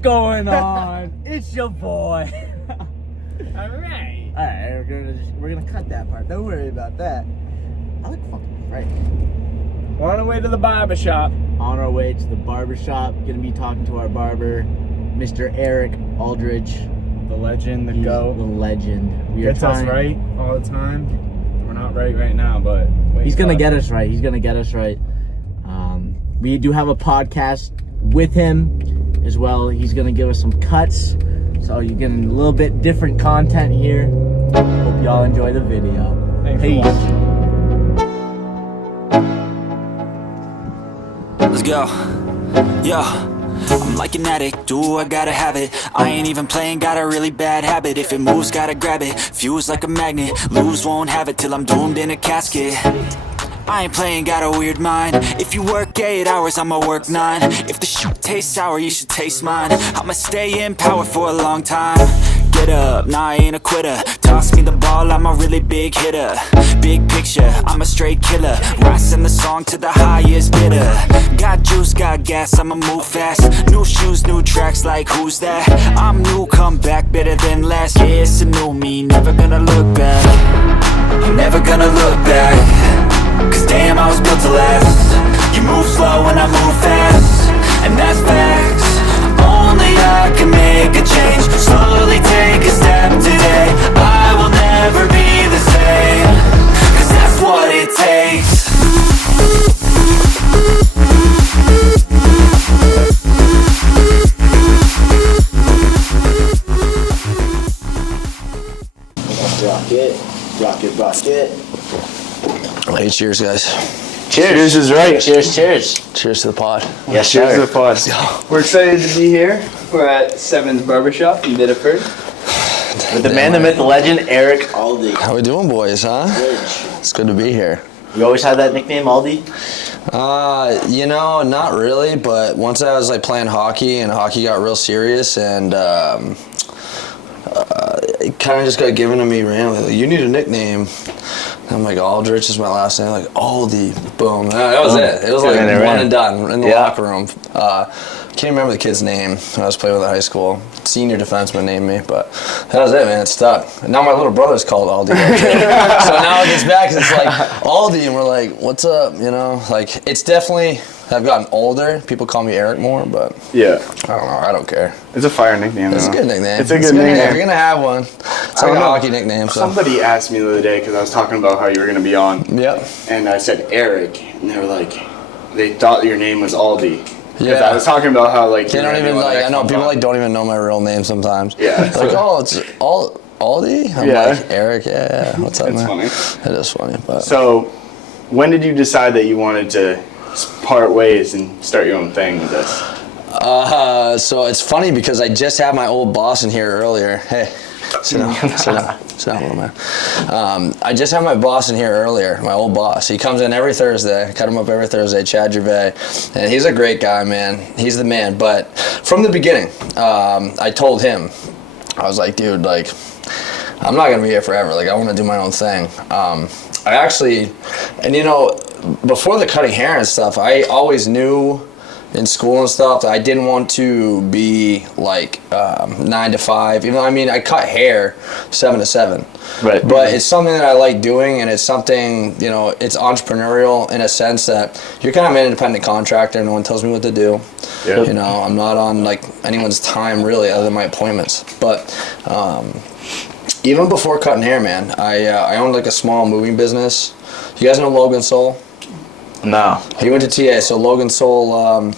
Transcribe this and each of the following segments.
going on? It's your boy. Alright. Alright, we're gonna cut that part. Don't worry about that. I look fucking fresh. We're on our way to the barber shop. On our way to the barber shop. Gonna be talking to our barber, Mr. Eric Aldrich. The legend, the He's goat. the legend. We Gets us right all the time. We're not right now, but he's gonna get us right. He's gonna get us right. We do have a podcast with him as well. He's gonna give us some cuts, so you're getting a little bit different content here. Hope y'all enjoy the video. Thanks Peace. for watching. Let's go. Yo, I'm like an addict, do I gotta have it. I ain't even playing, got a really bad habit. If it moves, gotta grab it, fuse like a magnet. Lose, won't have it till I'm doomed in a casket. I ain't playing, got a weird mind. If you work 8 hours, I'ma work 9. If the shit tastes sour, you should taste mine. I'ma stay in power for a long time. Get up, nah, I ain't a quitter. Toss me the ball, I'm a really big hitter. Big picture, I'm a straight killer. Rising the song to the highest bidder. Got juice, got gas, I'ma move fast. New shoes, new tracks, like who's that? I'm new, come back, better than last. Yeah, it's a new me, never gonna look back. I'm never gonna look back. Cause damn, I was built to last. You move slow and I move fast, and that's facts. Only I can make a change. Slowly take a step today. I will never be the same. Cause that's what it takes. Rock it. Hey, cheers, guys. Cheers is right. Cheers. Cheers to the pod. Yes, Cheers sir. to the pod. We're excited to be here. We're at Seven's Barbershop in Biddeford. With the man, the myth, the legend, Eric Aldrich. How we doing, boys, huh? It's good to be here. You always had that nickname, Aldi? Not really, but once I was like playing hockey and hockey got real serious and it kind of just got given to me randomly. Like, you need a nickname. And I'm like, Aldrich is my last name. Like, Aldi. Boom. That was it. It was like one and done in the locker room. Can't remember the kid's name when I was playing with at high school. Senior defenseman named me, but that was it, man. It stuck. And now my little brother's called Aldi. So now it gets back, it's like Aldi, and we're like, what's up? Like, it's definitely, I've gotten older. People call me Eric more, but Yeah. I don't know. I don't care. It's a fire nickname, It's though. a good nickname. It's a good nickname. If you're going to have one, it's like a hockey nickname. So. Somebody asked me the other day, because I was talking about how you were going to be on. Yep. And I said Eric, and they were like, they thought your name was Aldi. Yeah. I was talking about how like They don't even I know people don't even know my real name sometimes. Yeah. It's like, oh, it's Aldi? I'm like, Eric, yeah. What's up, It's man? funny. It is funny, but. So, when did you decide that you wanted to part ways and start your own thing with this? So it's funny because I just had my old boss in here earlier. Hey, sit down, little man. I just had my boss in here earlier, my old boss. He comes in every Thursday. I cut him up every Thursday, Chad Gervais. And he's a great guy, man. He's the man. But from the beginning, I told him, I was like, dude, like, I'm not going to be here forever. Like, I want to do my own thing. I actually, and before the cutting hair and stuff, I always knew in school and stuff that I didn't want to be like 9 to 5. I cut hair 7 to 7. Right. But it's something that I like doing, and it's something, it's entrepreneurial in a sense that you're kind of an independent contractor. No one tells me what to do. Yeah. I'm not on like anyone's time really other than my appointments. But even before cutting hair, man, I owned like a small moving business. You guys know Logan Soul? No. He went to TA, so Logan Soul,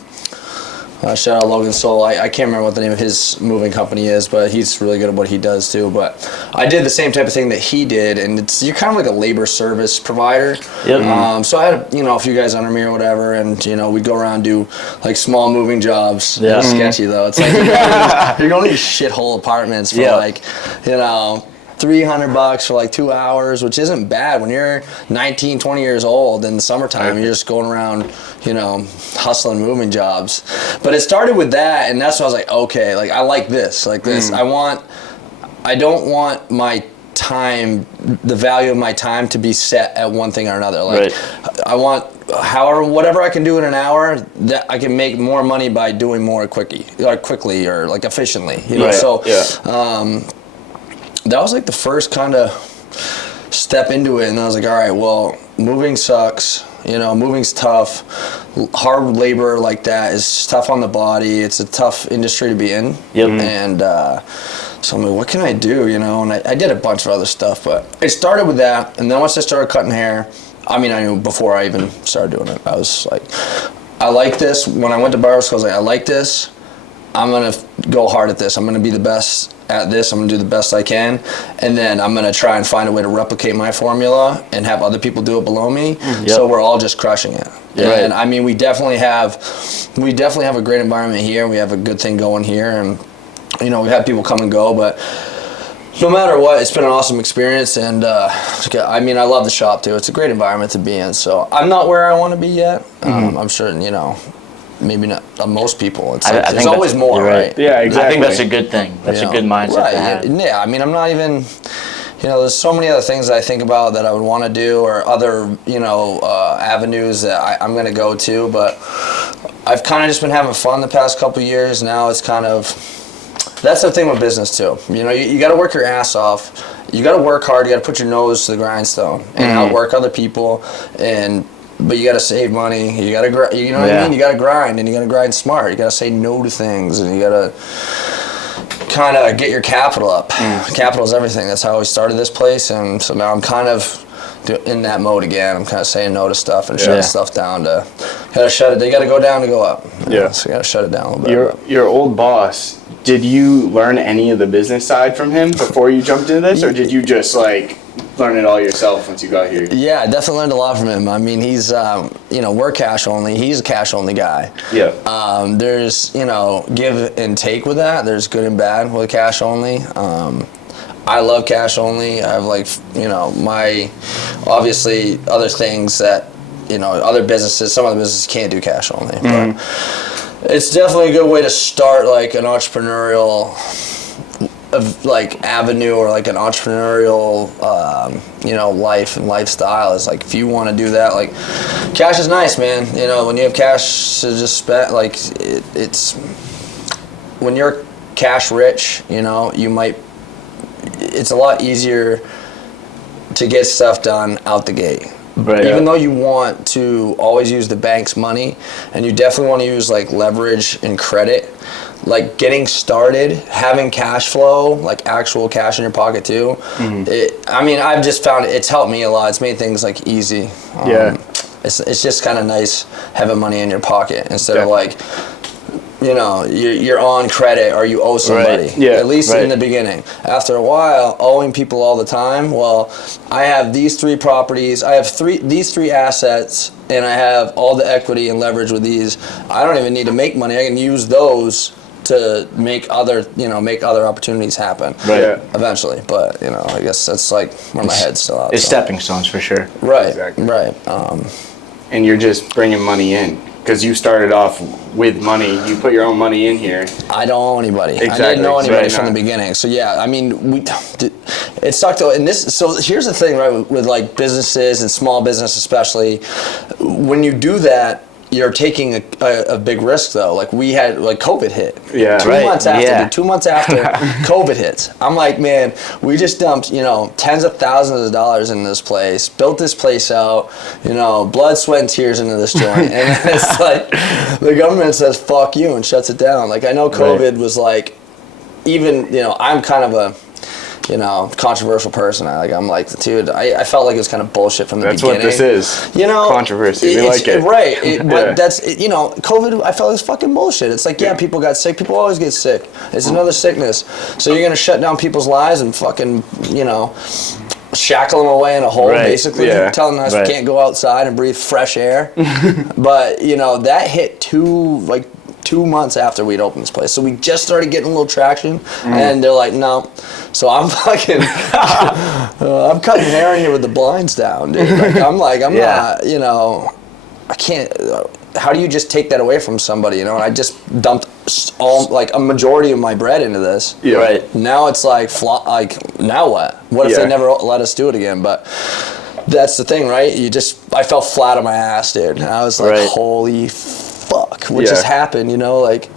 shout out Logan Soul. I can't remember what the name of his moving company is, but he's really good at what he does too. But I did the same type of thing that he did, and you're kind of like a labor service provider. Yep. So I had a few guys under me or whatever, and we'd go around and do like small moving jobs. Yeah. It's sketchy though. It's like you're going to these shithole apartments for like $300 for like 2 hours, which isn't bad when you're 19, 20 years old in the summertime. You're just going around, hustling moving jobs. But it started with that, and that's when I was like, okay, like I like this. I don't want my time, the value of my time to be set at one thing or another. Like I want however, whatever I can do in an hour, that I can make more money by doing more quickly or like efficiently. You know? Right. So Yeah. that was like the first kind of step into it, and I was like, all right, well, moving sucks. You know, moving's tough. Hard labor like that is tough on the body. It's a tough industry to be in. Yep. And so I'm like, what can I do? You know, and I did a bunch of other stuff, but it started with that. And then once I started cutting hair, I mean, I knew before I even started doing it, I was like, I like this. When I went to barber school, I was like, I like this. I'm going to go hard at this. I'm going to be the best at this. I'm going to do the best I can. And then I'm going to try and find a way to replicate my formula and have other people do it below me. Yep. So we're all just crushing it. Yeah. And I mean, we definitely have a great environment here. We have a good thing going here. And, you know, we've had people come and go, but no matter what, it's been an awesome experience. And I mean, I love the shop too. It's a great environment to be in. So I'm not where I want to be yet. I'm sure, you know, maybe not most people. It's like, there's always more, right? Yeah, exactly. I think that's a good thing. That's a good mindset to have. Yeah, I mean, I'm not even, you know, there's so many other things that I think about that I would want to do, or other, you know, avenues that I'm going to go to, but I've kind of just been having fun the past couple of years. Now it's kind of, that's the thing with business too. You know, you got to work your ass off. You got to work hard. You got to put your nose to the grindstone and outwork other people, but you got to save money. You got to, you know what I mean? You got to grind, and you got to grind smart. You got to say no to things, and you got to kind of get your capital up. Capital is everything. That's how we started this place, and so now I'm kind of in that mode again. I'm kind of saying no to stuff and shutting stuff down to, got to shut it. They got to go down to go up. Yeah. So you got to shut it down a little bit. Your old boss, did you learn any of the business side from him before you jumped into this, or did you just like learn it all yourself once you got here? Yeah, I definitely learned a lot from him. I mean, he's, you know, we're cash only. He's a cash only guy. Yeah. There's, you know, give and take with that. There's good and bad with cash only. I love cash only. I have, like, you know, my, obviously other things that, you know, other businesses, some of the businesses can't do cash only. But it's definitely a good way to start, like, an entrepreneurial like avenue, or like an entrepreneurial you know, life and lifestyle. Is like, if you want to do that, like, cash is nice, man. You know, when you have cash to just spend, like, it's when you're cash rich, you know, it's a lot easier to get stuff done out the gate. Right. Even though you want to always use the bank's money, and you definitely want to use like leverage and credit, like getting started, having cash flow, like actual cash in your pocket too. I mean, I've just found it's helped me a lot. It's made things like easy. It's just kind of nice having money in your pocket instead of like, you know, you're on credit or you owe somebody. Right. Yeah. At least in the beginning. After a while, owing people all the time. Well, I have these 3 properties. I have these three assets, and I have all the equity and leverage with these. I don't even need to make money. I can use those to make other opportunities happen. Right. Eventually, but you know, I guess that's like where my head's still at. It's stepping stones for sure. Right. Exactly. Right. And you're just bringing money in. Because you started off with money, you put your own money in here. I don't owe anybody. Exactly. I didn't know anybody Right from the beginning. So yeah, I mean, it sucked though. And so here's the thing, right? With like businesses and small business especially, when you do that, you're taking a big risk though. Like we had, like COVID hit. Yeah. 2 months after, 2 months after COVID hits. I'm like, man, we just dumped, you know, tens of thousands of dollars in this place, built this place out, you know, blood, sweat, and tears into this joint. And it's like, the government says, fuck you, and shuts it down. Like, I know COVID was like, even, you know, I'm kind of a, you know, controversial person. I'm like, dude, I felt like it was kind of bullshit from the beginning. That's what this is. You know, controversy. We like it. Right. But that's, you know, COVID, I felt it was fucking bullshit. It's like, yeah, people got sick. People always get sick. It's another sickness. So you're going to shut down people's lives and fucking, you know, shackle them away in a hole, basically. Telling us we can't go outside and breathe fresh air. But, you know, that hit 2 months after we'd opened this place. So we just started getting a little traction, and they're like, no. So I'm fucking, I'm cutting hair in here with the blinds down, dude. I'm not, you know, I can't, how do you just take that away from somebody, you know? And I just dumped a majority of my bread into this. Yeah. Right. Now it's like, now what? What if they never let us do it again? But that's the thing, right? I fell flat on my ass, dude. And I was like, Right. holy fuck, what just happened? You know, like,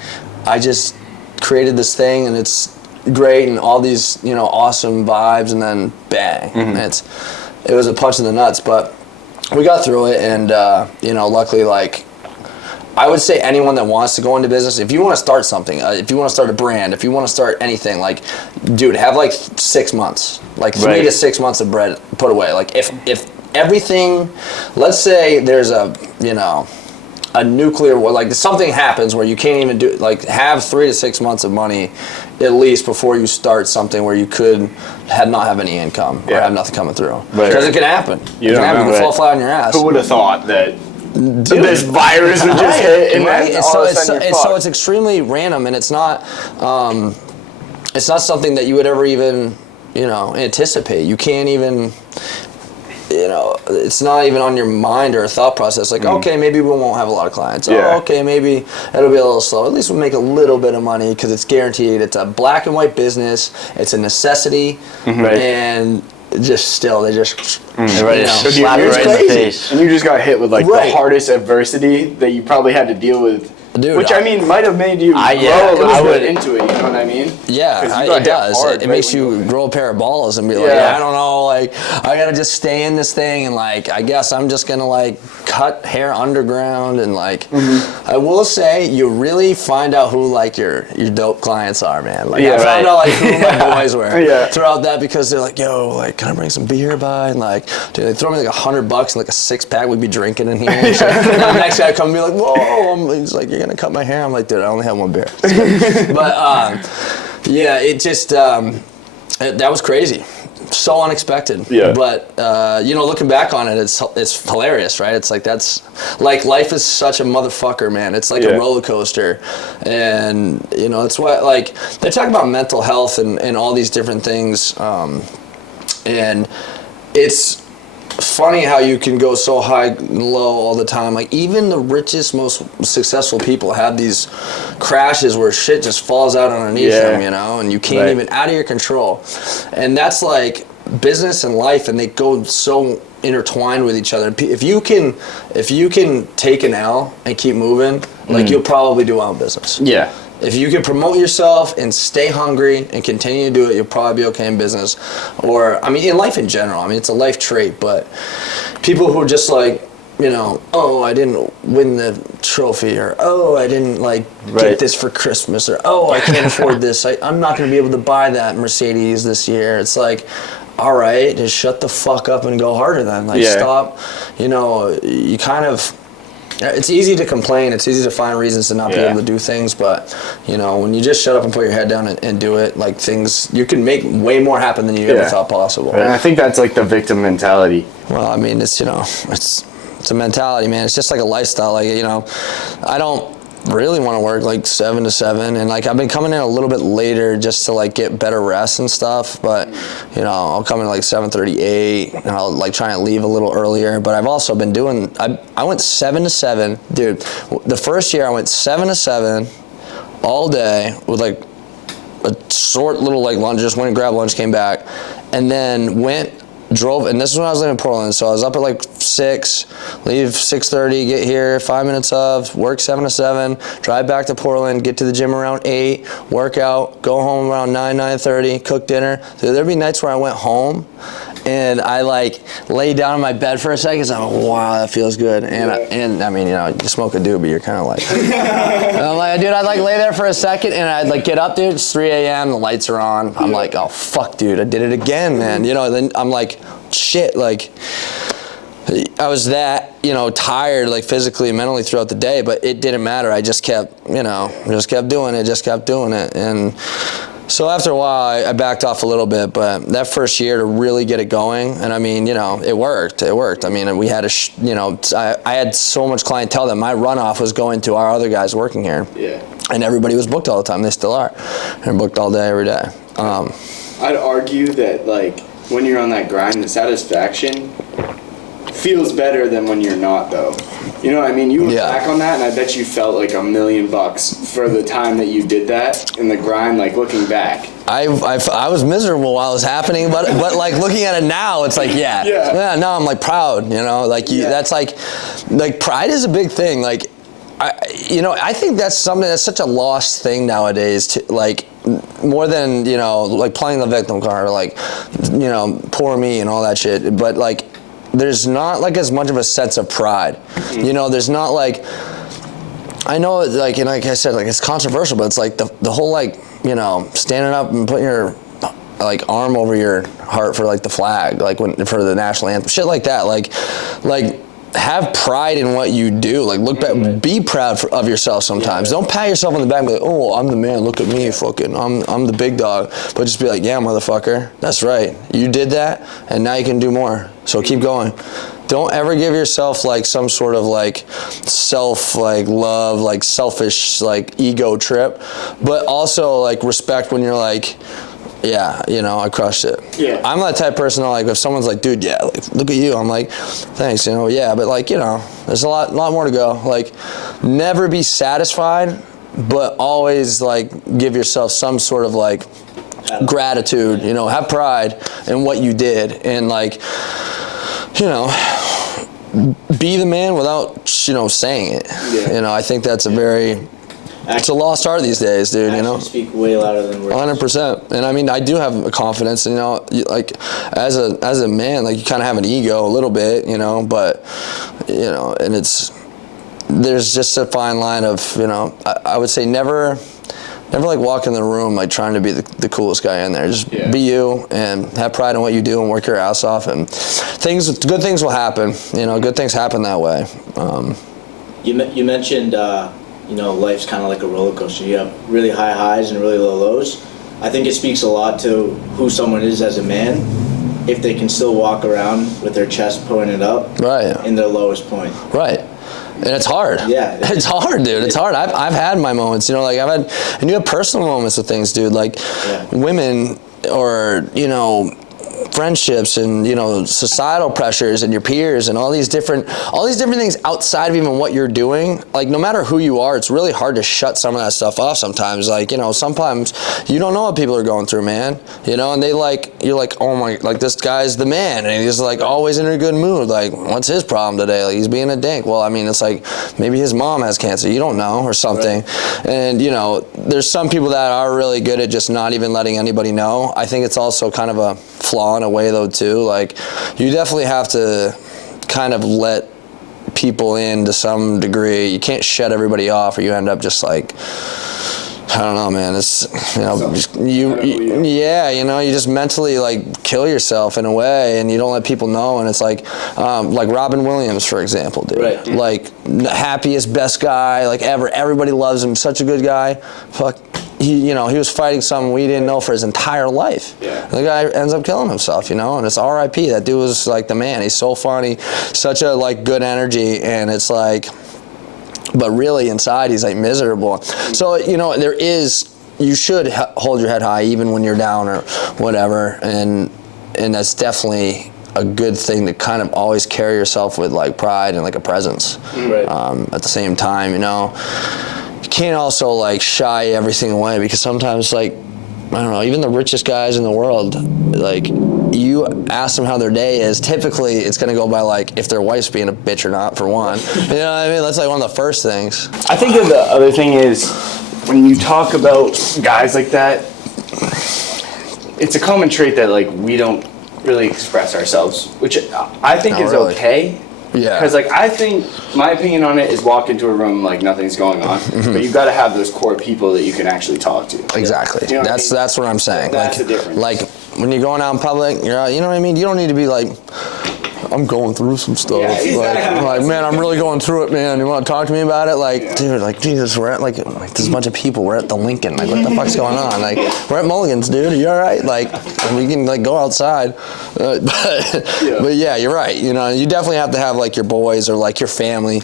I just created this thing and it's great and all these, you know, awesome vibes, and then bang. It was a punch in the nuts, but we got through it, and you know, luckily, like, I would say anyone that wants to go into business, if you want to start something, if you want to start a brand, if you want to start anything, like, dude, have like 6 months, like 3 to 6 months of bread put away. Like, if everything, let's say there's a, you know, a nuclear war, like something happens where you can't even do, like, have 3 to 6 months of money at least before you start something where you could not have any income or have nothing coming through. Because it can happen. You can happen. You can fall right. flat on your ass. Who would have thought that this virus would just hit, and then all of a sudden you're fucked? So it's extremely random, and it's not something that you would ever even, you know, anticipate. You can't even, you know, it's not even on your mind or a thought process. Like, okay, maybe we won't have a lot of clients. Oh, okay, maybe it'll be a little slow. At least we'll make a little bit of money because it's guaranteed. It's a black and white business. It's a necessity, and just still, they just Slap you right in the face. And you just got hit with like the hardest adversity that you probably had to deal with. Dude, which I mean might have made you grow a little bit into it, you know what I mean? Yeah, it does. It makes you grow a pair of balls and be like, I don't know, like, I gotta just stay in this thing, and like, I guess I'm just gonna like cut hair underground, and like, I will say, you really find out who like your dope clients are, man. Like, I found out like who my boys were throughout that, because they're like, yo, like, can I bring some beer by? And like, dude, they throw me like $100 and like a 6-pack, we'd be drinking in here. And then the next guy come and be like, whoa, he's like, you're gonna cut my hair? I'm like, dude, I only have 1 beer. But yeah, it just that was crazy, so unexpected. But you know, looking back on it, it's hilarious, right? It's like, that's like, life is such a motherfucker, man. It's like a roller coaster, and you know, it's what, like, they talk about mental health and all these different things, and it's funny how you can go so high and low all the time. Like, even the richest, most successful people have these crashes where shit just falls out underneath them, you know, and you can't even, out of your control. And that's like business and life, and they go so intertwined with each other. If you can take an L and keep moving, like, you'll probably do well in business. If you can promote yourself and stay hungry and continue to do it, you'll probably be okay in business. Or, I mean, in life in general. I mean, it's a life trait, but people who are just like, you know, oh, I didn't win the trophy, or oh, I didn't like get this for Christmas, or oh, I can't afford this. I'm not going to be able to buy that Mercedes this year. It's like, all right, just shut the fuck up and go harder then. Like, stop, you know, you kind of, it's easy to complain. It's easy to find reasons to not be able to do things, but you know, when you just shut up and put your head down and do it, like, things, you can make way more happen than you ever thought possible. And I think that's like the victim mentality. Well, I mean, it's, you know, it's a mentality, man. It's just like a lifestyle. Like, you know, I don't really want to work like 7 to 7, and like, I've been coming in a little bit later just to like get better rest and stuff, but you know, I'll come in like 7:38 and I'll like try and leave a little earlier. But I've also been doing, I went 7 to 7, dude. The first year I went 7 to 7 all day with like a short little like lunch, just went and grabbed lunch, came back, and then drove, and this is when I was living in Portland, so I was up at like 6, leave 6:30, get here 5 minutes of, work 7 to 7, drive back to Portland, get to the gym around 8, work out, go home around 9:30, cook dinner. So there'd be nights where I went home and I like lay down in my bed for a second, so I'm like, wow, that feels good. And I mean, you know, you smoke a doobie, you're kind of like, I'm like, dude, I'd like lay there for a second and I'd like get up, dude, it's 3 a.m., the lights are on. I'm like, oh fuck, dude, I did it again, man. You know, then I'm like, shit, like, I was that, you know, tired, like physically and mentally throughout the day, but it didn't matter. I just kept, you know, just kept doing it. And so after a while, I backed off a little bit, but that first year to really get it going, and I mean, you know, it worked. I mean, we had you know, I had so much clientele that my runoff was going to our other guys working here. And everybody was booked all the time. They still are. They're booked all day, every day. I'd argue that, like, when you're on that grind, the satisfaction feels better than when you're not, though. You know what I mean? You look back on that, and I bet you felt like $1 million for the time that you did that in the grind, like, looking back. I was miserable while it was happening, but like looking at it now, it's like, yeah, now I'm like proud, you know, like that's like pride is a big thing. Like, I think that's something that's such a lost thing nowadays, to like more than, you know, like playing the victim card, like, you know, poor me and all that shit. But like, there's not like as much of a sense of pride, you know, there's not like, I know, like, and like I said, like, it's controversial, but it's like the whole, like, you know, standing up and putting your, like, arm over your heart for, like, the flag, like, for the national anthem, shit like that. Like, have pride in what you do. Like, look back, be proud of yourself sometimes. Don't pat yourself on the back and be like, oh, I'm the man, look at me, fucking, I'm the big dog. But just be like, yeah, motherfucker, that's right. You did that, and now you can do more. So keep going. Don't ever give yourself like some sort of like self like love, like selfish like ego trip, but also like respect when you're like, yeah, you know, I crushed it. Yeah. I'm that type of person that, like, if someone's like, dude, yeah, like, look at you, I'm like, thanks, you know, yeah, but like, you know, there's a lot more to go. Like, never be satisfied, but always like give yourself some sort of like gratitude, you know, have pride in what you did, and like, you know, be the man without, you know, saying it. Yeah. You know, I think that's it's a lost art these days, dude, you know? Speak way louder than words. 100%. And I mean, I do have a confidence, you know, like, as a man, like, you kind of have an ego a little bit, you know, but, you know, and there's just a fine line of, you know, I would say never like walk in the room like trying to be the coolest guy in there. Just be you and have pride in what you do and work your ass off, and good things will happen. You know, good things happen that way. You mentioned, you know, life's kind of like a roller coaster. You have really high highs and really low lows. I think it speaks a lot to who someone is as a man if they can still walk around with their chest pointed up in their lowest point. Right. And it's hard. Yeah. It's hard, dude. It's hard. I've had my moments, you know, like and you have personal moments with things, dude, like women or, you know, friendships and, you know, societal pressures and your peers and all these different things outside of even what you're doing. Like, no matter who you are, it's really hard to shut some of that stuff off sometimes. Like, you know, sometimes you don't know what people are going through, man, you know, and you're like, oh my, like, this guy's the man and he's like always in a good mood. Like, what's his problem today? Like, he's being a dink. Well, I mean, it's like maybe his mom has cancer, you don't know, or something. Right. And, you know, there's some people that are really good at just not even letting anybody know. I think it's also kind of a flaw in a way, though, too. Like, you definitely have to kind of let people in to some degree. You can't shut everybody off, or you end up just like, I don't know, man. It's, you know, you just mentally like kill yourself in a way, and you don't let people know. And it's like Robin Williams, for example, dude. Right. Like, happiest, best guy like ever. Everybody loves him. Such a good guy. Fuck. He was fighting something we didn't know for his entire life. Yeah. The guy ends up killing himself, you know, and it's R.I.P. That dude was like the man. He's so funny, such a like good energy, and it's like, but really inside he's like miserable. So, you know, you should hold your head high even when you're down or whatever, and that's definitely a good thing to kind of always carry yourself with like pride and like a presence. Right. At the same time, you know. You can't also like shy everything away, because sometimes, like, I don't know, even the richest guys in the world, like, you ask them how their day is, typically it's going to go by like if their wife's being a bitch or not, for one. You know what I mean? That's like one of the first things. I think that the other thing is, when you talk about guys like that, it's a common trait that like we don't really express ourselves, which I think is really okay. Yeah. Because, like, I think my opinion on it is walk into a room like nothing's going on, but you've got to have those core people that you can actually talk to. Exactly. You know that's what I'm saying. That's the difference. Like, when you're going out in public, you know what I mean? You don't need to be like, I'm going through some stuff. Yeah, exactly. Like, man, I'm really going through it, man. You want to talk to me about it? Like, dude, like, Jesus, we're at like there's a bunch of people. We're at the Lincoln. Like, what the fuck's going on? Like, we're at Mulligan's, dude. Are you all right? Like, we can like go outside. But yeah, you're right. You know, you definitely have to have like your boys or like your family.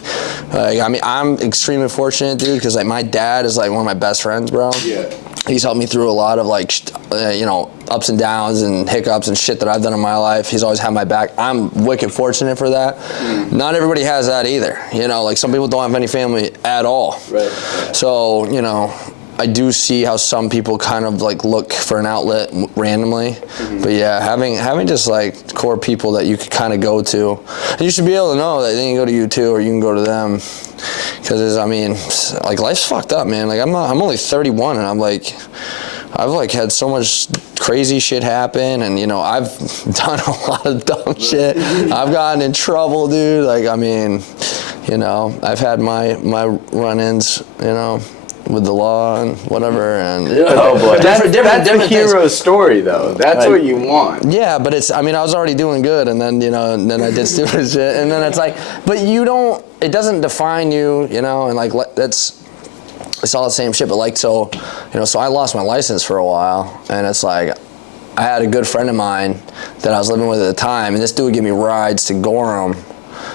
Like, I mean, I'm extremely fortunate, dude, because like my dad is like one of my best friends, bro. Yeah. He's helped me through a lot of like, you know, ups and downs and hiccups and shit that I've done in my life. He's always had my back. I'm wicked fortunate for that. Not everybody has that either. You know, like some people don't have any family at all. Right. So, you know, I do see how some people kind of like look for an outlet randomly, but yeah, having just like core people that you could kind of go to, and you should be able to know that they can go to you too, or you can go to them, because I mean, like life's fucked up, man. Like I'm only 31, and I've like had so much crazy shit happen, and you know, I've done a lot of dumb shit. I've gotten in trouble, dude. Like, I mean, you know, I've had my run-ins, you know, with the law and whatever, and oh boy, that's the hero things. story, though. That's what you want. Yeah, but it's, I mean, I was already doing good, and then, you know, and then I did stupid shit, and then it's like, but you don't, it doesn't define you, you know, and like it's all the same shit. But like, so, you know, so I lost my license for a while, and it's like, I had a good friend of mine that I was living with at the time, and this dude would give me rides to Gorham,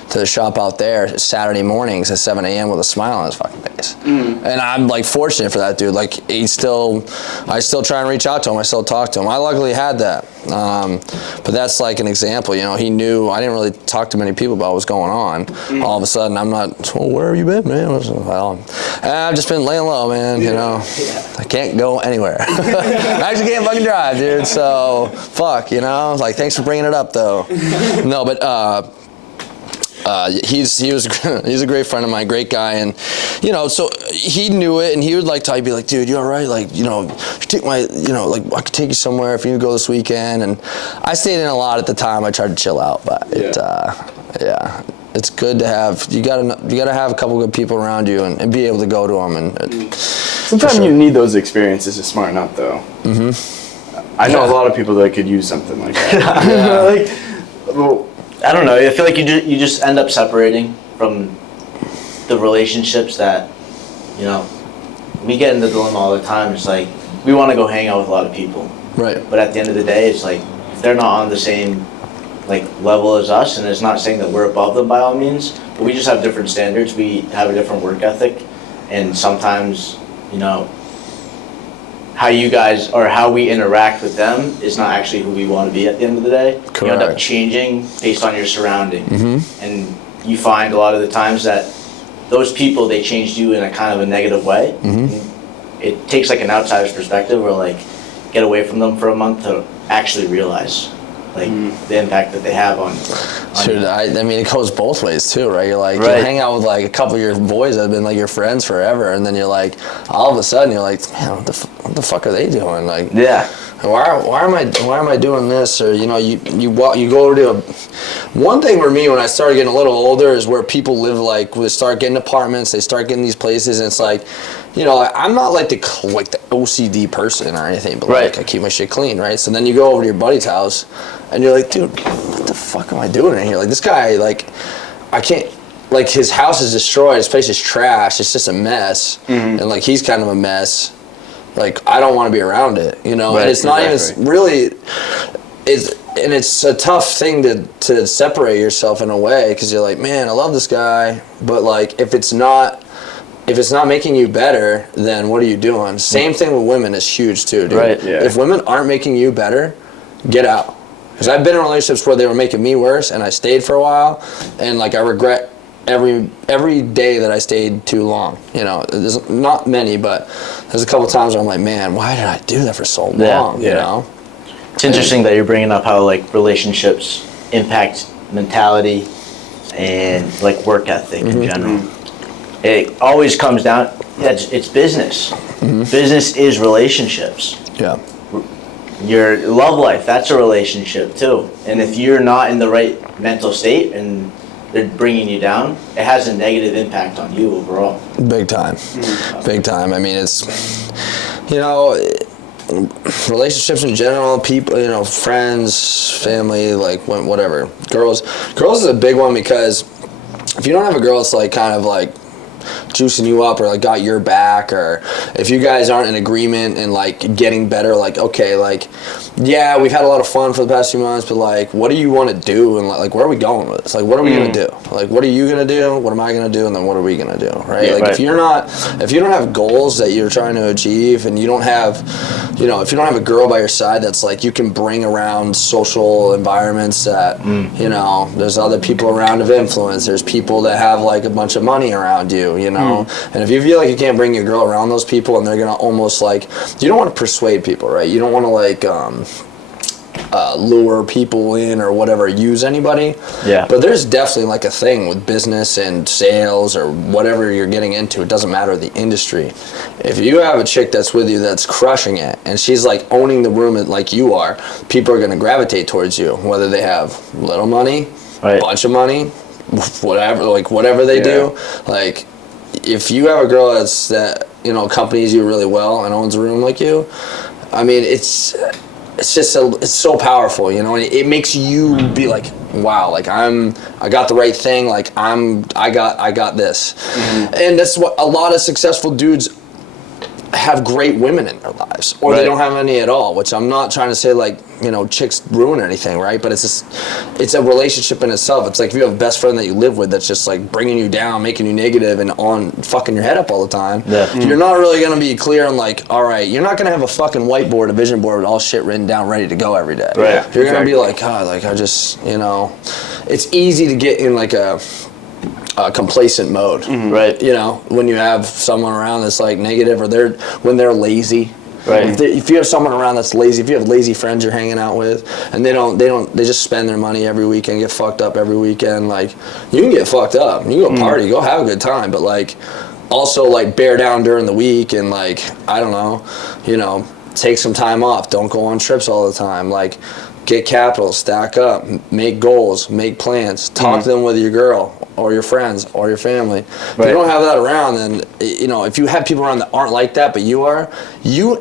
to the shop out there Saturday mornings at 7 a.m. with a smile on his fucking face. And I'm like fortunate for that dude. Like I still try and reach out to him. I still talk to him. I luckily had that. But that's like an example, you know, he knew, I didn't really talk to many people about what was going on. All of a sudden I'm not, well, where have you been, man? Well, I've just been laying low, man, you know. I can't go anywhere. I actually can't fucking drive, dude. So fuck, you know, like thanks for bringing it up though. No, but, he's a great friend of mine, great guy, and you know, so he knew it, and he would like to be like, dude, you all right? Like, you know, take my, you know, like I could take you somewhere if you need to go this weekend. And I stayed in a lot at the time. I tried to chill out, but yeah, it's good to have. You gotta have a couple good people around you and be able to go to them. And sometimes you need those experiences to smarten up, though. I know a lot of people that could use something like that. Well, I don't know. I feel like you just end up separating from the relationships that, you know, we get in the dilemma all the time. It's like we want to go hang out with a lot of people, right? But at the end of the day, it's like if they're not on the same like level as us, and it's not saying that we're above them by all means, but we just have different standards. We have a different work ethic, and sometimes, you know, how you guys or how we interact with them is not actually who we want to be at the end of the day. Correct. You end up changing based on your surroundings, and you find a lot of the times that those people, they changed you in a kind of a negative way. It takes like an outsider's perspective, or like get away from them for a month to actually realize like the impact that they have on Dude, you. I mean, it goes both ways too, right? You're like, Right. you hang out with like a couple of your boys that have been like your friends forever, and then you're like, all of a sudden you're like, man, what the fuck are they doing? Like, Yeah. why am I doing this? Or you know, you go to one thing for me when I started getting a little older is where people live, like they start getting apartments, they start getting these places, and it's like, you know, I'm not like the OCD person or anything, but like I keep my shit clean, right? So then you go over to your buddy's house, and you're like, dude, what the fuck am I doing in here? Like this guy, like I can't. Like his house is destroyed, his place is trash, it's just a mess, and like he's kind of a mess. Like I don't want to be around it, you know. Right, and it's not exactly. even really. It's a tough thing to separate yourself in a way, because you're like, man, I love this guy, but like if it's not making you better, then what are you doing? Same thing with women is huge too, dude. Right, yeah. If women aren't making you better, get out. Because I've been in relationships where they were making me worse, and I stayed for a while, and like I regret every day that I stayed too long. You know, there's not many, but there's a couple times where I'm like, man, why did I do that for so long? You know. It's interesting that you're bringing up how like relationships impact mentality and like work ethic in general. It always comes down, it's business. Business is relationships. Yeah. Your love life, that's a relationship too. And if you're not in the right mental state and they're bringing you down, it has a negative impact on you overall. Big time. Big time. I mean, it's, you know, relationships in general, people, you know, friends, family, like whatever. Girls is a big one, because if you don't have a girl that's like kind of like juicing you up or like got your back, or if you guys aren't in agreement and like getting better, like, okay, like, yeah, we've had a lot of fun for the past few months, but like, what do you want to do, and like, where are we going with this? Like, what are we gonna do? Like, what are you gonna do? What am I gonna do? And then what are we gonna do? Right? Like, if you don't have goals that you're trying to achieve, and you don't have, you know, if you don't have a girl by your side that's like you can bring around social environments that, you know, there's other people around of influence, there's people that have like a bunch of money around you, you know. know? And if you feel like you can't bring your girl around those people and they're going to almost like, you don't want to persuade people, right? You don't want to like lure people in or whatever, use anybody. Yeah. But there's definitely like a thing with business and sales or whatever you're getting into. It doesn't matter the industry. If you have a chick that's with you that's crushing it and she's like owning the room like you are, people are going to gravitate towards you, whether they have little money, a bunch of money, whatever they do. Like, if you have a girl that you know accompanies you really well and owns a room like you, I mean, it's so powerful, you know, and it makes you be like, wow, like I got the right thing, like I got this. And that's what a lot of successful dudes have, great women in their lives, or they don't have any at all, which I'm not trying to say like, you know, chicks ruin anything, right? But it's a relationship in itself. It's like if you have a best friend that you live with that's just like bringing you down, making you negative and on fucking your head up all the time, you're not really going to be clear on like, all right, you're not going to have a fucking whiteboard, a vision board with all shit written down ready to go every day. You're going to be like, God, like I just, you know, it's easy to get in like a complacent mode, you know, when you have someone around that's like negative, or when they're lazy. If you have someone around that's lazy, if you have lazy friends you're hanging out with, and they just spend their money every weekend, get fucked up every weekend, like, you can get fucked up, you can go party, go have a good time, but like, also like bear down during the week and like, I don't know, you know, take some time off, don't go on trips all the time, like, get capital, stack up, make goals, make plans, talk to them with your girl or your friends or your family. If you don't have that around, then, you know, if you have people around that aren't like that, but you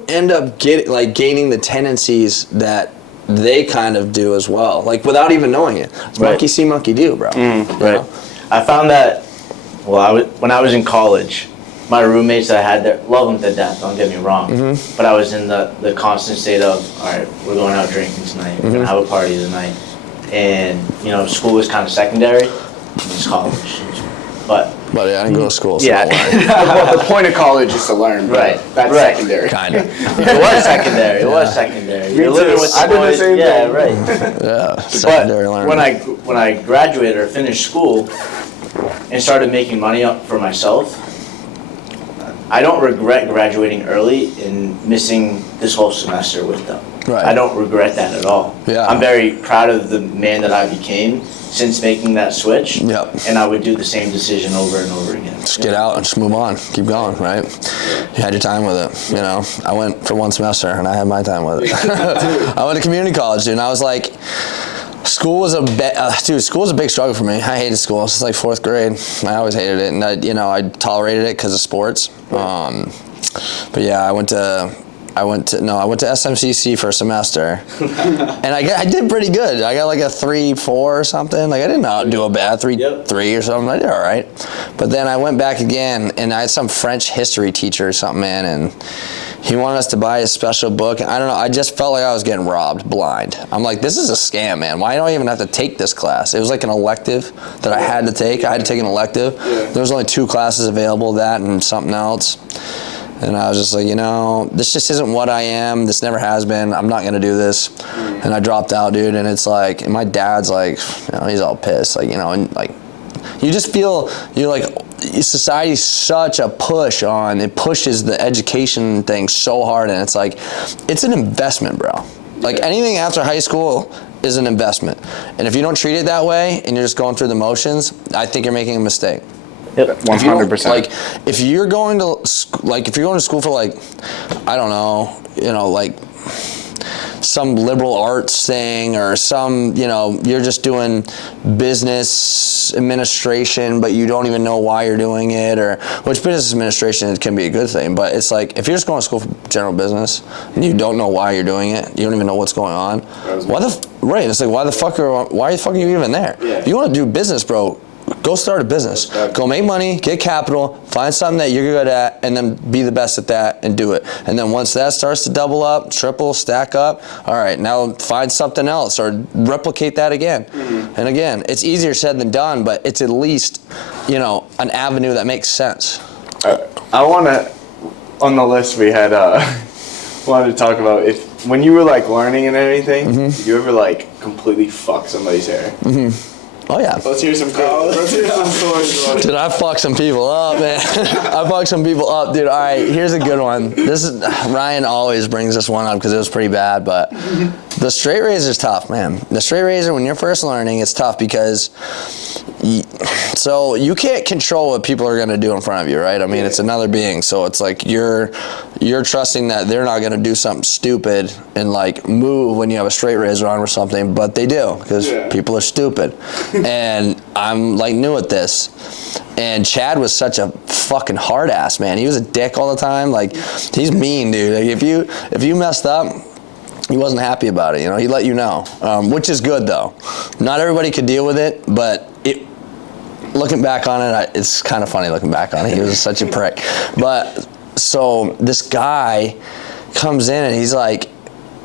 end up gaining the tendencies that they kind of do as well, like without even knowing it. It's monkey see, monkey do, bro. You know? I found that, when I was in college, my roommates that I had there, love them to death, don't get me wrong, but I was in the constant state of, all right, we're going out drinking tonight, we're going to have a party tonight, and, you know, school was kind of secondary, it's college, but yeah, I didn't go to school, so well, the point of college is to learn, that's secondary. Kind of. It was secondary, it was secondary. You're living with the boys, secondary learning. When I graduated or finished school and started making money up for myself, I don't regret graduating early and missing this whole semester with them. I don't regret that at all. I'm very proud of the man that I became since making that switch. And I would do the same decision over and over again. Just get out and just move on. Keep going, right? You had your time with it, you know. I went for one semester and I had my time with it. I went to community college, dude, and I was like, school was a big struggle for me. I hated school since like 4th grade. I always hated it, and I tolerated it because of sports. But yeah, I went to SMCC for a semester, and I did pretty good. I got like a 3.4 or something. Like I didn't do a bad 3.3 or something. I did all right. But then I went back again, and I had some French history teacher or something, man, and he wanted us to buy a special book. I don't know. I just felt like I was getting robbed blind. I'm like, this is a scam, man. Why do I even have to take this class? It was like an elective that I had to take. I had to take an elective. There was only 2 classes available, that and something else. And I was just like, you know, this just isn't what I am. This never has been. I'm not going to do this. And I dropped out, dude. And it's like, and my dad's like, you know, he's all pissed. Like, you know, and like, you just feel, you're like, society's such a push on, it pushes the education thing so hard. And it's like, it's an investment, bro. Like anything after high school is an investment. And if you don't treat it that way and you're just going through the motions, I think you're making a mistake. 100%. Like, if you're going to school for like, I don't know, you know, like some liberal arts thing or some, you know, you're just doing business administration, but you don't even know why you're doing it, or which business administration can be a good thing, but it's like if you're just going to school for general business and you don't know why you're doing it, you don't even know what's going on. It's like why the fuck are you even there? If you want to do business, bro, go start a business. Go make money, get capital, find something that you're good at, and then be the best at that and do it. And then once that starts to double up, triple, stack up, all right, now find something else or replicate that again. And again, it's easier said than done, but it's at least, you know, an avenue that makes sense. I want to, on the list we had, wanted to talk about when you were like learning and everything, you ever like completely fuck somebody's hair? Oh yeah. Let's hear some stories. Dude, I fucked some people up, man. I fucked some people up, dude. All right, here's a good one. This is Ryan always brings this one up because it was pretty bad, but the straight razor is tough, man. The straight razor, when you're first learning, it's tough because so you can't control what people are gonna do in front of you, right? I mean, it's another being, so it's like you're trusting that they're not gonna do something stupid and like move when you have a straight razor on or something, but they do because people are stupid. And I'm like new at this. And Chad was such a fucking hard ass, man. He was a dick all the time. Like, he's mean, dude. Like, if you messed up, he wasn't happy about it, you know. He'd let you know, which is good though. Not everybody could deal with it, but looking back on it, it's kind of funny looking back on it. He was such a prick. But so this guy comes in and he's like,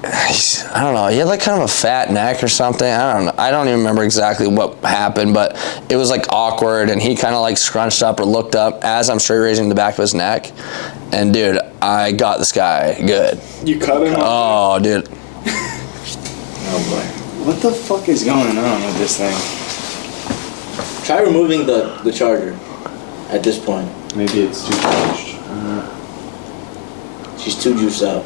I don't know, he had like kind of a fat neck or something. I don't know. I don't even remember exactly what happened, but it was like awkward, and he kind of like scrunched up or looked up as I'm straight raising the back of his neck. And dude, I got this guy good. You cut him? Oh, dude. Oh boy. What the fuck is going on with this thing? Try removing the charger at this point. Maybe it's too charged. She's too juiced up.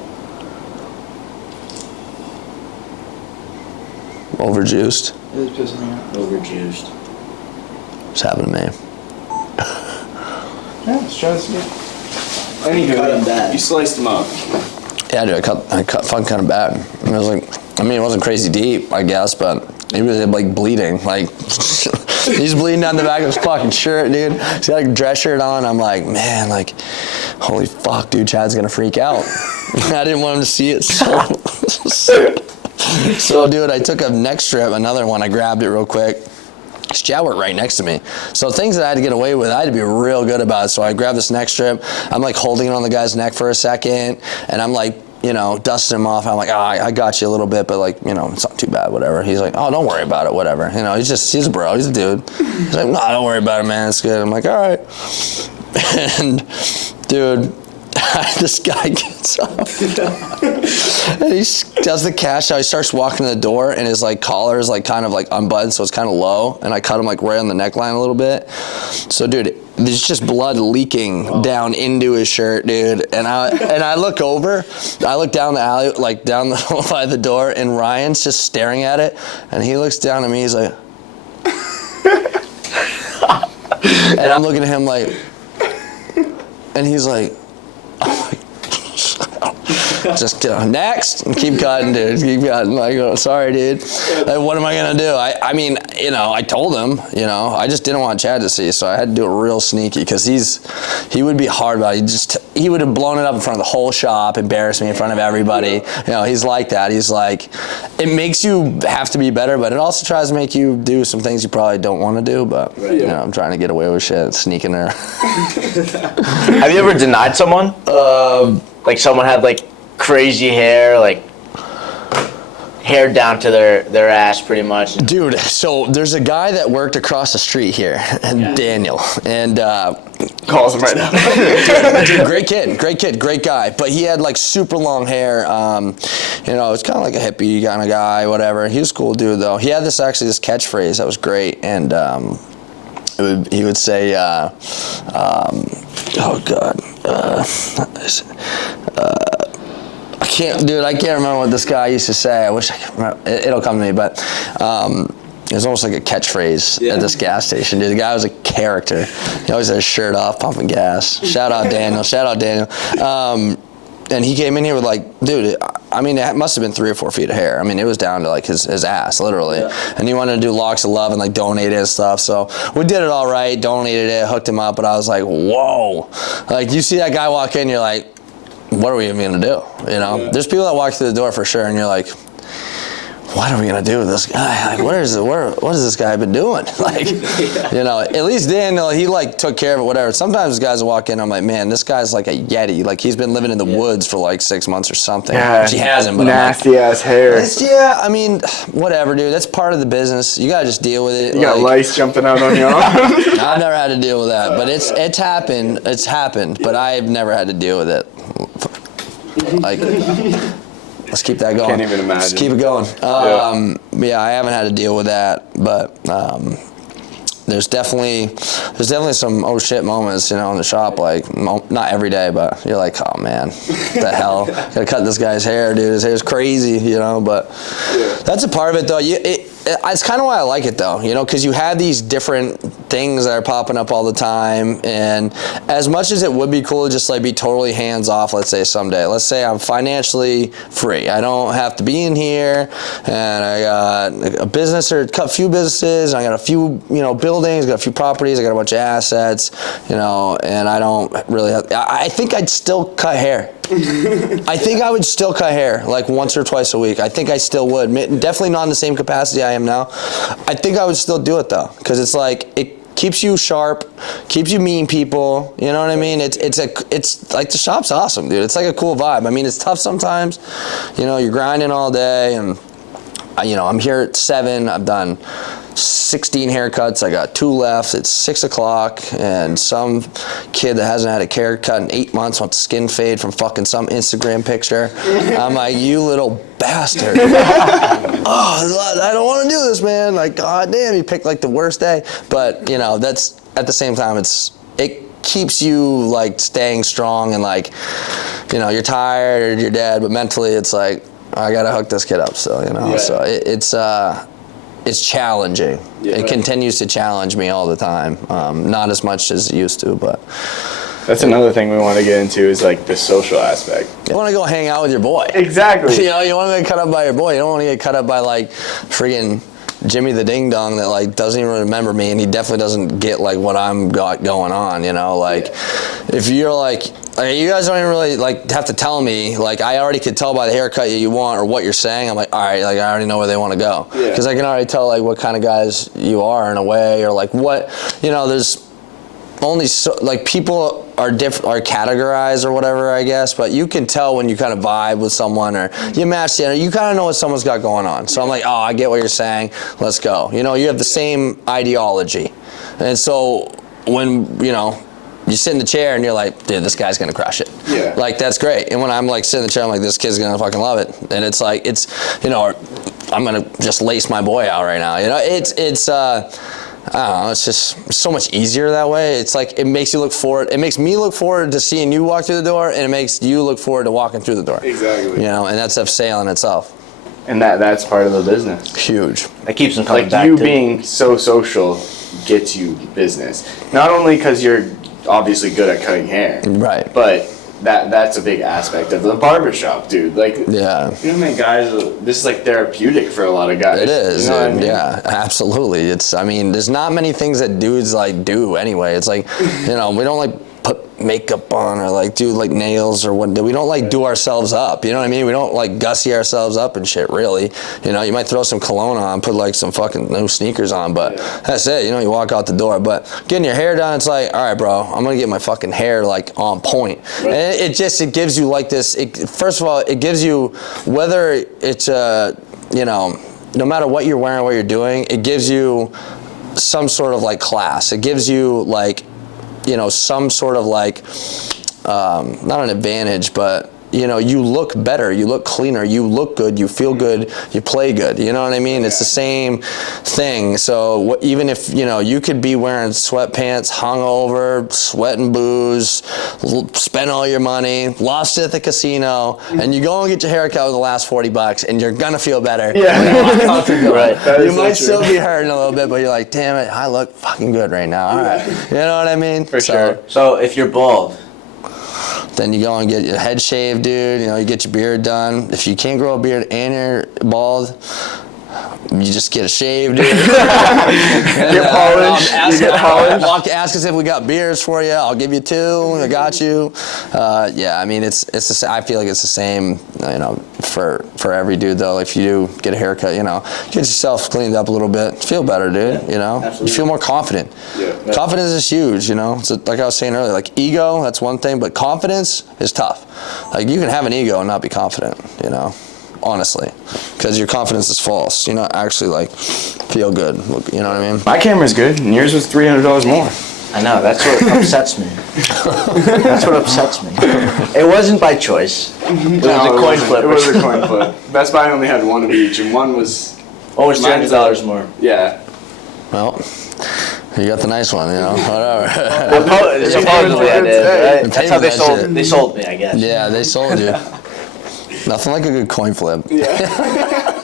Overjuiced. It is pissing me off. Overjuiced. What's happened to me? Yeah, let's try this again. Anywho, Cut him bad. you sliced him up. Yeah, dude, I cut fucking kind of bad. And it was like, I mean, it wasn't crazy deep, I guess, but he was like bleeding. Like, he's bleeding down the back of his fucking shirt, dude. He's got a dress shirt on. I'm like, man, like, holy fuck, dude, Chad's gonna freak out. I didn't want him to see it. So, dude, I took a neck strip, another one. I grabbed it real quick. Chad worked right next to me. So things that I had to get away with, I had to be real good about it. So I grabbed this neck strip. I'm like holding it on the guy's neck for a second, and I'm like, you know, dusting him off. I'm like, I got you a little bit, but like, you know, it's not too bad, whatever. He's like, oh, don't worry about it, whatever. You know, he's a bro, he's a dude. He's like, no, don't worry about it, man, it's good. I'm like, all right. And dude, this guy gets up and he does the cash out. He starts walking to the door, and his like collar is like kind of like unbuttoned, so it's kind of low, and I cut him like right on the neckline a little bit. So dude, there's just blood leaking down into his shirt, dude. And I look over, I look down the alley, like down by the door, and Ryan's just staring at it, and he looks down at me, he's like and I'm looking at him like, and he's like, just next and keep cutting, dude. Keep cutting. Like, sorry, dude. Like, what am I gonna do? I mean, you know, I told him, you know, I just didn't want Chad to see, so I had to do it real sneaky because he would be hard about it. He would have blown it up in front of the whole shop, embarrassed me in front of everybody. You know, he's like that. He's like, it makes you have to be better, but it also tries to make you do some things you probably don't want to do. But you know, I'm trying to get away with shit, sneaking there. Have you ever denied someone? Like someone had like crazy hair, like hair down to their ass pretty much. Dude, so there's a guy that worked across the street here, and Daniel, and Calls him right now. dude, great kid, great guy, but he had like super long hair. You know, it's kind of like a hippie kind of guy, whatever. He was a cool dude though. He had this catchphrase that was great, and he would say, oh God, I can't remember what this guy used to say. I wish I could remember. It'll come to me, but it was almost like a catchphrase at this gas station, dude. The guy was a character. He always had his shirt off, pumping gas. Shout out Daniel. And he came in here with like, dude, I mean, it must have been 3 or 4 feet of hair. I mean, it was down to like his ass, literally. Yeah. And he wanted to do locks of love and like donate it and stuff. So we did it all right, donated it, hooked him up, but I was like, whoa. Like, you see that guy walk in, you're like, what are we even gonna do? You know, there's people that walk through the door for sure, and you're like, what are we gonna do with this guy? Like, what has this guy been doing? Like, you know, at least Daniel, he like took care of it, whatever. Sometimes guys walk in, I'm like, man, this guy's like a Yeti. Like, he's been living in the woods for like 6 months or something. Yeah, which he hasn't, but nasty ass hair. Yeah, I mean, whatever, dude. That's part of the business. You gotta just deal with it. You got lice jumping out on your arm. I've never had to deal with that, but it's happened. It's happened, but I've never had to deal with it. Like, Let's keep that going. Can't even imagine. Let's keep it going. Yeah, I haven't had to deal with that, but there's definitely some oh shit moments, in the shop. Like not every day, but you're like, oh man, what the hell? Gotta cut this guy's hair, dude. His hair's crazy, But that's a part of it, though. It's kind of why I like it, though, because you have these different things that are popping up all the time. And as much as it would be cool to just like be totally hands off, let's say someday, let's say I'm financially free. I don't have to be in here, and I got a business or a few businesses. And I got a few, buildings, got a few properties. I got a bunch of assets, and I don't really have, I think I'd still cut hair. I think I would still cut hair like once or twice a week. I think I still would. Definitely not in the same capacity I am now. I think I would still do it though, because it's like it keeps you sharp, keeps you meeting people. You know what I mean? It's like the shop's awesome, dude. It's like a cool vibe. I mean, it's tough sometimes. You're grinding all day, and I'm here at 7. I've done 16 haircuts. I got 2 left. It's 6 o'clock, and some kid that hasn't had a haircut in 8 months wants a skin fade from fucking some Instagram picture. I'm like, you little bastard. Oh, I don't want to do this, man. Like, god damn, you picked like the worst day. But that's at the same time, it keeps you like staying strong, and like, you're tired or you're dead, but mentally it's like, I gotta hook this kid up still, So it's challenging. It continues to challenge me all the time. Not as much as it used to, but. That's another thing we want to get into is like the social aspect. You want to go hang out with your boy. Exactly. You want to get cut up by your boy. You don't want to get cut up by like friggin' Jimmy the Ding Dong that like doesn't even remember me, and he definitely doesn't get like what I'm got going on. Like, if you're like you guys don't even really like have to tell me. Like, I already could tell by the haircut you want or what you're saying. I'm like, all right, like I already know where they want to go, because I can already tell like what kind of guys you are in a way, or like what there's only so like people are different, are categorized or whatever, I guess, but you can tell when you kind of vibe with someone or you match you kind of know what someone's got going on. So I'm like, oh, I get what you're saying, let's go. You have the same ideology, and so when you sit in the chair and you're like, dude, this guy's gonna crush it. Yeah. Like, that's great. And when I'm like sitting in the chair, I'm like, this kid's gonna fucking love it. And it's like, I'm gonna just lace my boy out right now. It's I don't know, it's just so much easier that way. It's like, it makes you look forward. It makes me look forward to seeing you walk through the door, and it makes you look forward to walking through the door. Exactly. And that's a sale in itself. And that's part of the business. Huge. That keeps them coming like back. You being so social gets you business. Not only because you're obviously good at cutting hair, right? But that's a big aspect of the barbershop, dude. Like, yeah, you know how many guys? This is like therapeutic for a lot of guys. It is, what I mean? Yeah, absolutely. There's not many things that dudes like do anyway. It's like, we don't like put makeup on or like do like nails or what. We don't like do ourselves up. You know what I mean? We don't like gussy ourselves up and shit. Really, you might throw some cologne on, put like some fucking new sneakers on, but that's it. You walk out the door. But getting your hair done, it's like, all right, bro, I'm gonna get my fucking hair like on point. Right. And it gives you like this. First of all, it gives you, whether it's no matter what you're wearing, what you're doing, it gives you some sort of like class. It gives you like, some sort of like, not an advantage, but you look better, you look cleaner, you look good, you feel good, you play good. You know what I mean? Yeah. It's the same thing. So even if, you could be wearing sweatpants, hungover, sweating booze, spend all your money, lost it at the casino, and you go and get your haircut with the last $40 and you're gonna feel better. Yeah. Right. You might still be hurting a little bit, but you're like, damn it, I look fucking good right now. All right. You know what I mean? For sure. So if you're bald, then you go and get your head shaved, dude. You get your beard done. If you can't grow a beard and you're bald, you just get a shave, dude. Get polished. Ask us if we got beers for you. I'll give you 2. I got you. Yeah, I mean, I feel like it's the same, for every dude though. If you do get a haircut, get yourself cleaned up a little bit. Feel better, dude. You feel more confident. Yeah. Confidence is huge. It's like I was saying earlier. Like, ego, that's one thing, but confidence is tough. Like, you can have an ego and not be confident. Honestly, because your confidence is false. You're not actually like feel good. You know what I mean? My camera's good, and yours was $300 more. I know, that's what upsets me. That's what upsets me. It wasn't by choice. It was a coin flip. It was a coin flip. Best Buy only had one of each, and one was almost $200 more. Yeah. Well, you got the nice one, you know, whatever. Supposedly I did, right? That's how they sold me, I guess. Yeah, they sold you. Nothing like a good coin flip. Yeah.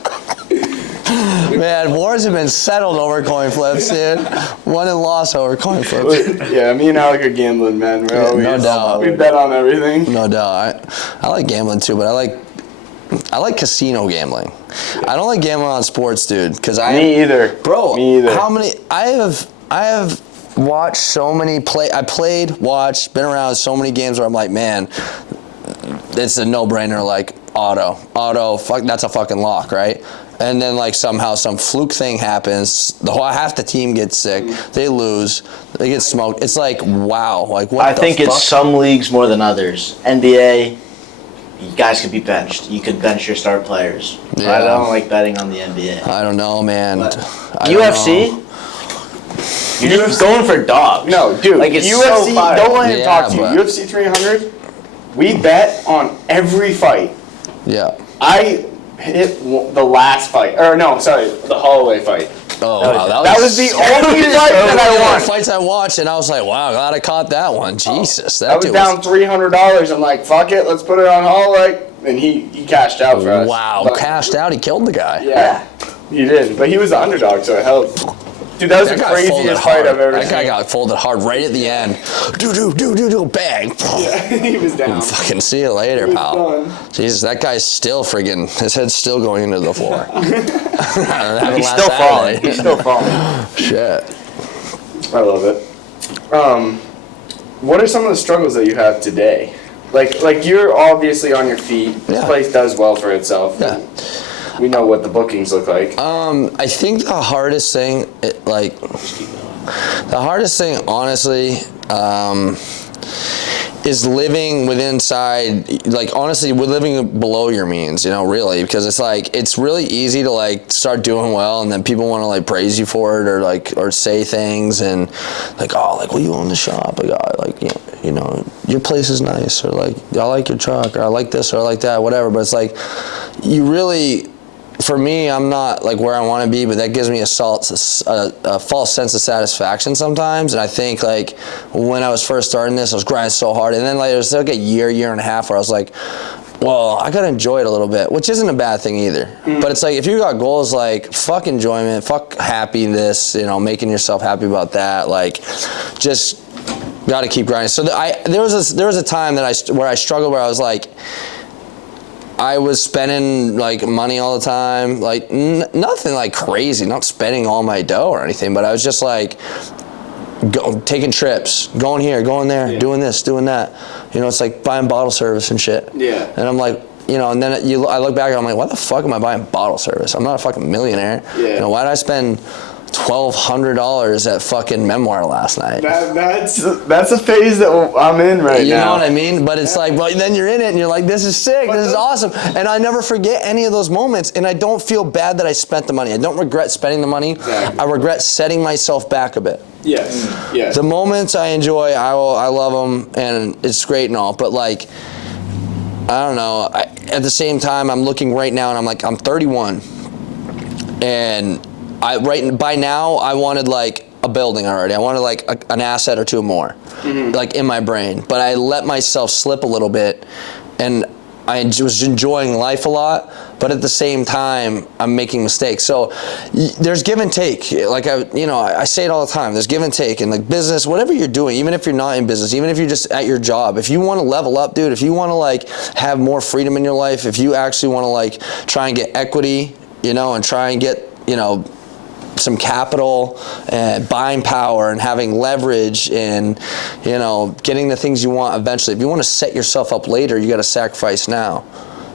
Man, wars have been settled over coin flips, dude. Won and lost over coin flips. Yeah, me and Alec are gambling, man. No doubt. We bet on everything. No doubt. I like gambling too, but I like casino gambling. I don't like gambling on sports, dude. Me either. Bro, me either. How many? I have watched so many I played, watched, been around so many games where I'm like, man, it's a no-brainer. Like auto. Fuck, that's a fucking lock, right? And then like somehow some fluke thing happens. Half the team gets sick. They lose. They get smoked. It's like, wow. Like what? I think it's some leagues more than others. NBA, you guys could be benched. You could bench your star players. Yeah. I don't like betting on the NBA. I don't know, man. UFC? You're just going for dogs. No, dude. Like it's UFC, so fire. don't let him talk to you. but- UFC 300, we bet on every fight. Yeah. I hit the last fight. Or no, sorry, the Holloway fight. Oh, wow. That was the only fight that I won. Fights I watched, and I was like, wow, glad I caught that one. Jesus. I was down $300. I'm like, fuck it, let's put it on Holloway. And he cashed out for us. Wow, But, cashed out. He killed the guy. Yeah, he did. But he was the underdog, so it helped. Dude, that was the guy folded craziest hard. fight I've ever That seen. guy got folded hard right at the end. Bang. Yeah, he was down. Fucking see you later, He was pal. done. Jesus, that guy's still friggin', his head's still going into the floor. He's still falling. He's still falling. Shit. I love it. What are some of the struggles that you have today? Like you're obviously on your feet. This Yeah. place does well for itself. Yeah. We know what the bookings look like. I think the hardest thing, honestly, is living honestly, we're living below your means, really, because it's like, it's really easy to like start doing well, and then people want to like praise you for it, or say things, and like, oh, like, well, you own the shop, your place is nice, or like, I like your truck, or I like this, or I like that, whatever, but it's like, you really, for me, I'm not like where I want to be, but that gives me a false sense of satisfaction sometimes. And I think like when I was first starting this, I was grinding so hard, and then like it was like a year and a half where I was like, well, I gotta enjoy it a little bit, which isn't a bad thing either. But it's like if you got goals like fuck enjoyment, fuck happiness, making yourself happy about that, like just gotta keep grinding. So there was a time that where I struggled, where I was like, I was spending like money all the time, like nothing like crazy, not spending all my dough or anything, but I was just like taking trips, going here, going there, doing this, doing that. It's like buying bottle service and shit. Yeah. And I'm like, and then I look back and I'm like, why the fuck am I buying bottle service? I'm not a fucking millionaire. Yeah. Why did I spend $1,200 at fucking Memoir last night? That's a phase that I'm in right now. You know what I mean? But it's like, well, then you're in it and you're like, this is sick, this is awesome. And I never forget any of those moments, and I don't feel bad that I spent the money. I don't regret spending the money. Exactly. I regret setting myself back a bit. Yes. Yes. The moments I enjoy, I love them, and it's great and all, but like, I don't know. At the same time, I'm looking right now and I'm like, I'm 31, and by now I wanted like a building already. I wanted like an asset or two more, like in my brain. But I let myself slip a little bit, and I was enjoying life a lot. But at the same time, I'm making mistakes. So there's give and take. Like I say it all the time. There's give and take in like business, whatever you're doing. Even if you're not in business, even if you're just at your job. If you want to level up, dude. If you want to like have more freedom in your life. If you actually want to like try and get equity, and try and get some capital and buying power and having leverage and getting the things you want eventually. If you want to set yourself up later, you got to sacrifice now.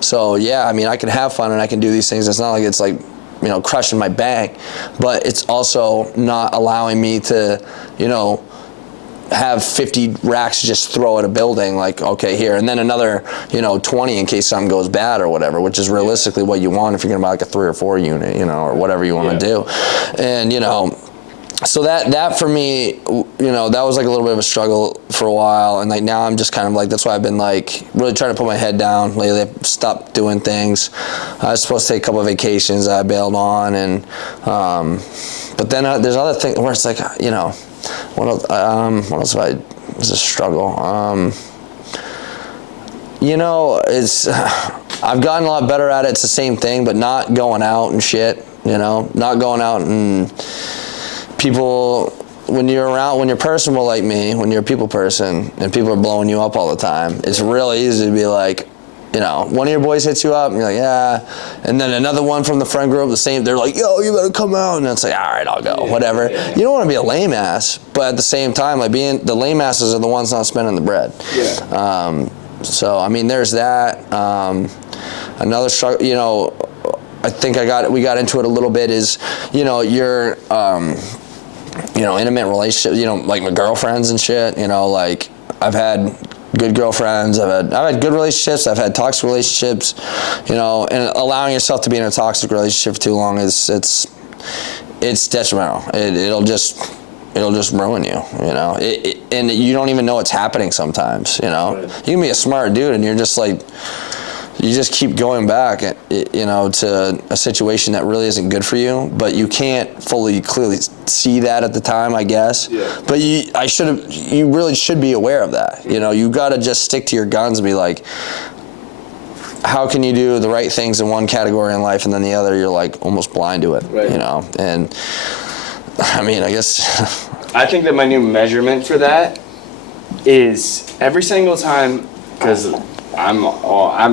So yeah, I can have fun and I can do these things. It's not like it's like crushing my bank, but it's also not allowing me to have 50 racks to just throw at a building, like, okay, here, and then another 20 in case something goes bad or whatever, which is realistically what you want if you're gonna buy like a 3 or 4 unit, or whatever you want to do. And so that for me, that was like a little bit of a struggle for a while, and like now I'm just kind of like, that's why I've been like really trying to put my head down lately. I've stopped doing things. I was supposed to take a couple of vacations that I bailed on, and but then there's other things where it's like, what else have I, was a struggle. I've gotten a lot better at it. It's the same thing, but not going out and shit, not going out and people, when you're personable like me, when you're a people person and people are blowing you up all the time, it's really easy to be like, one of your boys hits you up and you're like, yeah, and then another one from the friend group, the same, they're like, yo, you better come out, and it's like, all right, I'll go, whatever. You don't want to be a lame ass, but at the same time, like the lame asses are the ones not spending the bread. So I mean, there's that. Another struggle, I think we got into it a little bit, is your intimate relationships, like my girlfriends and shit, like I've had good girlfriends, I've had good relationships, I've had toxic relationships, and allowing yourself to be in a toxic relationship for too long it's detrimental. It'll just ruin you, and you don't even know it's happening sometimes, Right. You can be a smart dude and you're just like, you just keep going back, to a situation that really isn't good for you, but you can't clearly see that at the time, I guess. Yeah. But you really should be aware of that. You got to just stick to your guns and be like, how can you do the right things in one category in life and then the other you're like almost blind to it, right. And I mean, I guess. I think that my new measurement for that is every single time, because I'm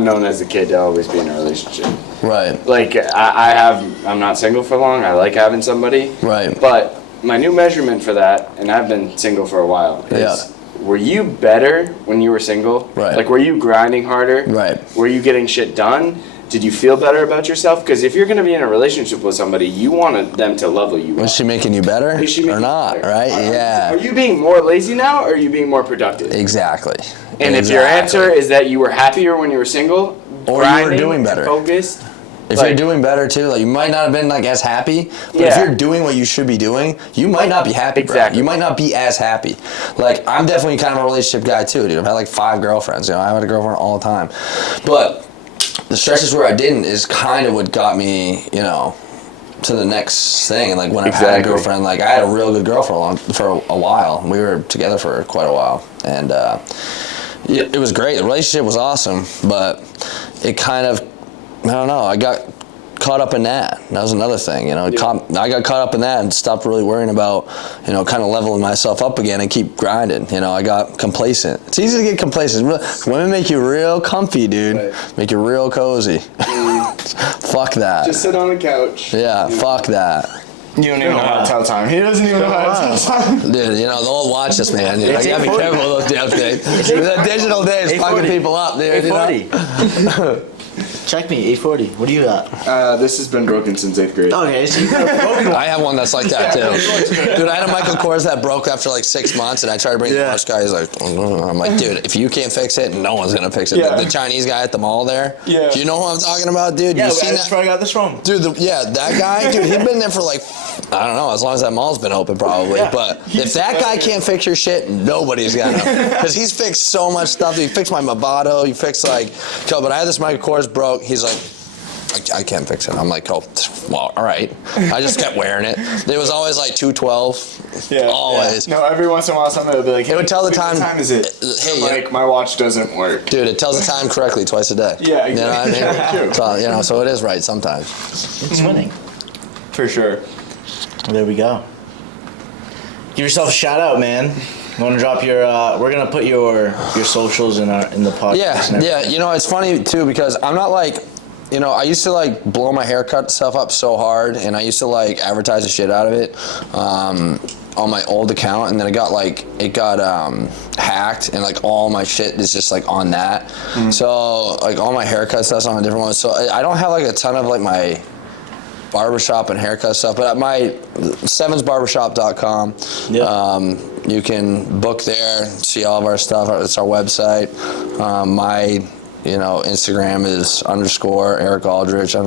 known as the kid to always be in a relationship. Right. Like I'm not single for long. I like having somebody. Right. But my new measurement for that, and I've been single for a while, is were you better when you were single? Right. Like, were you grinding harder? Right. Were you getting shit done? Did you feel better about yourself? Because if you're going to be in a relationship with somebody, you want them to level you up. Is she making you better or not, right? Are you being more lazy now, or are you being more productive? Exactly. And if your answer is that you were happier when you were single, or you were doing better, focused, if you're doing better too, like you might not have been like as happy, but if you're doing what you should be doing, you might not be happy. Exactly. Bro. You might not be as happy. Like I'm definitely kind of a relationship guy too, dude. I've had like 5 girlfriends. I had a girlfriend all the time, but the stretches where I didn't is kind of what got me, to the next thing. And like when I've had a girlfriend, like I had a real good girl for a while. We were together for quite a while, and it was great. The relationship was awesome, but it kind of, I don't know, I got caught up in that. That was another thing, I got caught up in that and stopped really worrying about, kind of leveling myself up again and keep grinding. I got complacent. It's easy to get complacent. Women make you real comfy, dude. Right. Make you real cozy. Fuck that. Just sit on the couch. Yeah, fuck that. You don't even know how to tell time. He doesn't even know how to tell time. Dude, they'll watch this, man. You gotta be careful with those damn things. The digital days fucking people up, dude. 840. Check me, 840. What do you got? This has been broken since 8th grade. Okay, so you got a broken one. I have one that's like that too. Dude, I had a Michael Kors that broke after like 6 months, and I tried to bring the Rush guy. He's like, I'm like, dude, if you can't fix it, no one's gonna fix it. Yeah. The Chinese guy at the mall there. Yeah. Do you know who I'm talking about, dude? Yeah, that's where I got this from. Dude, that guy, dude, he'd been there for like, I don't know, as long as that mall's been open probably. Yeah. But if that guy can't fix your shit, nobody's gonna. Because he's fixed so much stuff. He fixed my Movado. He fixed but I had this Michael Kors broke. He's like, I can't fix it. I'm like, oh, well, all right. I just kept wearing it. It was always like 212. Yeah. Always. Yeah. No, every once in a while somebody would be like, hey, it would tell the time. What time is it? Hey, like, my watch doesn't work. Dude, it tells the time correctly twice a day. Yeah, exactly. You know what I mean? So, so it is right sometimes. It's winning. For sure. Well, there we go. Give yourself a shout out, man. You want to drop your? We're gonna put your socials in the podcast. Yeah. It's funny too because I'm not like, I used to blow my haircut stuff up so hard, and I used to advertise the shit out of it on my old account, and then it got hacked, and all my shit is just on that. So all my haircut stuff's on a different one. So I don't have a ton of my barbershop and haircut stuff, but at my sevensbarbershop.com, you can book there, see all of our stuff. It's our website. My Instagram is _Eric Aldrich _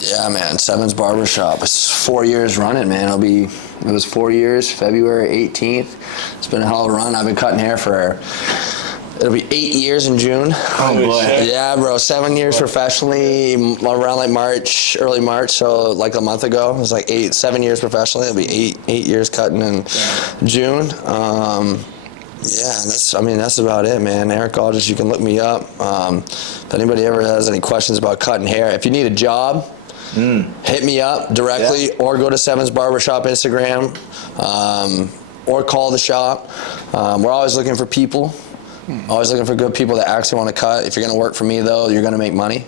Yeah, man. Seven's Barbershop. It's 4 years running, man. It was 4 years, February 18th. It's been a hell of a run. I've been cutting hair it'll be 8 years in June. Oh boy. Yeah, bro. 7 years professionally, around like early March, so like a month ago. It was like 7 years professionally. It'll be eight years cutting in June. Yeah, that's about it, man. Eric Aldrich, you can look me up. If anybody ever has any questions about cutting hair, if you need a job, hit me up directly or go to Seven's Barbershop Instagram or call the shop. We're always looking for people, always looking for good people that actually want to cut. If you're going to work for me, though, you're going to make money,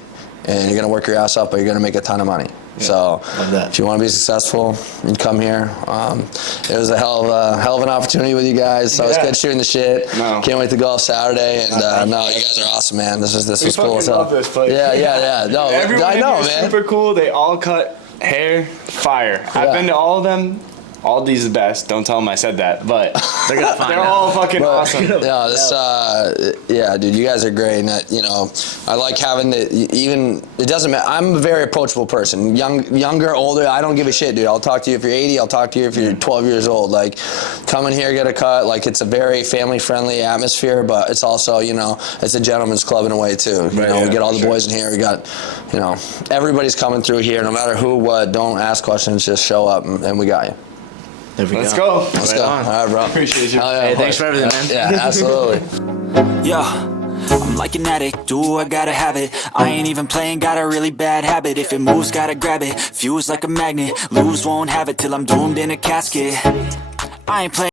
and you're going to work your ass off, but you're going to make a ton of money. Yeah, so if you want to be successul, you come here. It was a hell of an opportunity with you guys. So it's good shooting the shit. No. Can't wait to go off Saturday. And no, you guys are awesome, man. This was cool as hell. Love this place. Yeah. No, everyone I know, is man. super cool. They all cut hair fire. Yeah. I've been to all of them. Aldi's the best. Don't tell them I said that, but they're all fucking awesome. Yeah, dude, you guys are great. And I like having it doesn't matter. I'm a very approachable person. Younger, older, I don't give a shit, dude. I'll talk to you if you're 80. I'll talk to you if you're 12 years old. Like, come in here, get a cut. Like, it's a very family-friendly atmosphere, but it's also, it's a gentleman's club in a way too. We get all the boys in here. We got, everybody's coming through here. No matter who, what. Don't ask questions. Just show up, and we got you. Let's go. Let's go. All right, bro. Appreciate you. Hey, thanks for everything, man. Yeah, absolutely. Yeah, I'm like an addict, do I gotta have it. I ain't even playing, got a really bad habit. If it moves, gotta grab it. Fuse like a magnet, lose, won't have it till I'm doomed in a casket. I ain't playing.